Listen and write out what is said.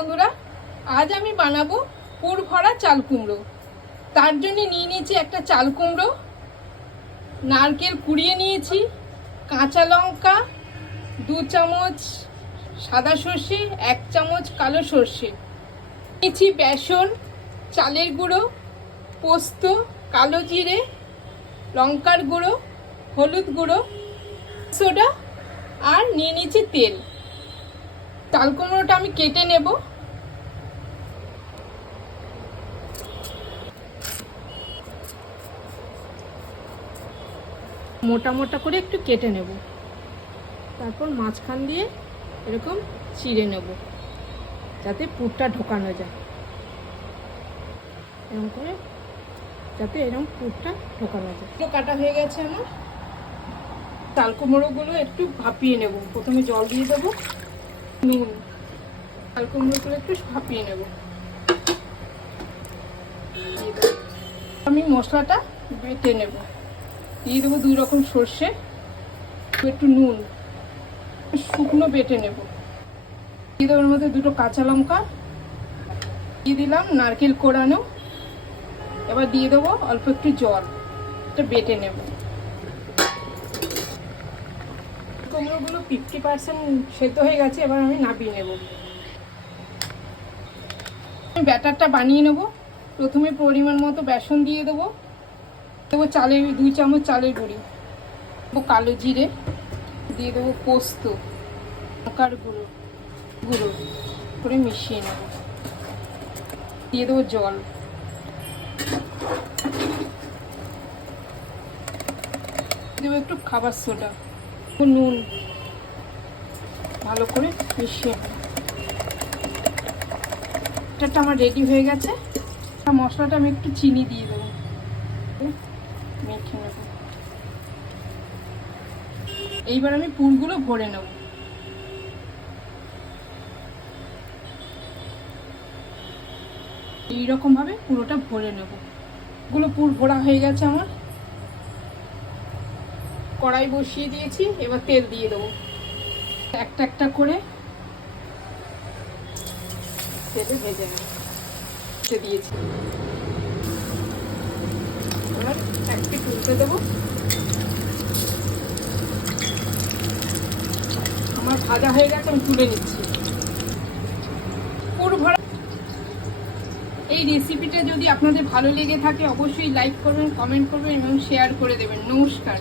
বন্ধুরা, আজ আমি বানাবো পুর ভরা চাল কুমড়ো। তার জন্য নিয়ে নিয়েছি একটা চাল কুমড়ো, নারকেল কুড়িয়ে নিয়েছি, কাঁচা লঙ্কা, 2 চামচ সাদা সর্ষে, 1 চামচ কালো সর্ষে নিয়েছি, বেসন, চালের গুঁড়ো, পোস্ত, কালো জিরে, লঙ্কার গুঁড়ো, হলুদ গুঁড়ো, সোডা আর নিয়ে নিয়েছি তেল। চাল কুমড়োটা আমি কেটে নেব। মোটা মোটা করে একটু কেটে নেব, তারপর মাঝখান দিয়ে এরকম চিড়ে নেব যাতে পুরটা ঢোকানো যায়, এরকম করে যাতে এরকম পুরটা ঢোকানো যায়। কাটা হয়ে গেছে আমার। চাল কুমড়োগুলো একটু ভাপিয়ে নেব। প্রথমে জল দিয়ে দেবো, নুন, চাল কুমড়োগুলো একটু ভাপিয়ে নেব। আমি মশলাটা বেটে নেব। দিয়ে দেবো 2 রকম সর্ষে, একটু নুন, শুকনো বেটে নেব। দিয়ে দেবো এর মধ্যে 2টো কাঁচা লঙ্কা, দিয়ে দিলাম নারকেল কোড়ানো। এবার দিয়ে দেবো অল্প একটু জল, এটা বেটে নেব। কুমড়োগুলো 50% সেদ্ধ হয়ে গেছে, এবার আমি নামিয়ে নেব। আমি ব্যাটারটা বানিয়ে নেব। প্রথমে পরিমাণ মতো বেসন দিয়ে দেবো, 2 চামচ চালের গুঁড়ি, কালো জিরে দিয়ে দেবো, পোস্ত, লঙ্কার গুঁড়ো করে মিশিয়ে নেব। দিয়ে দেবো জল, দেবো একটু খাবার সোডা, নুন, ভালো করে মিশিয়ে নেব। এটা আমার রেডি হয়ে গেছে। মশলাটা আমি একটু চিনি দিয়ে দেবো, মেখে নেব। এইবার আমি পুরগুলো ভরে নেব। এইরকম ভাবে পুরোটা ভরে নেব। পুর ভরা হয়ে গেছে আমার। কড়াই বসিয়ে দিয়েছি, এবার তেল দিয়ে দেবো। একটা একটা করে তেলে ভেজে নেব। দিয়েছি, এবার একটু তুলতে দেবো। আমার ভাজা হয়ে গেছে, আমি তুলে নিচ্ছি। পুর ভরা এই রেসিপিটা যদি আপনাদের ভালো লেগে থাকে অবশ্যই লাইক করবেন, কমেন্ট করবেন এবং শেয়ার করে দেবেন। নমস্কার।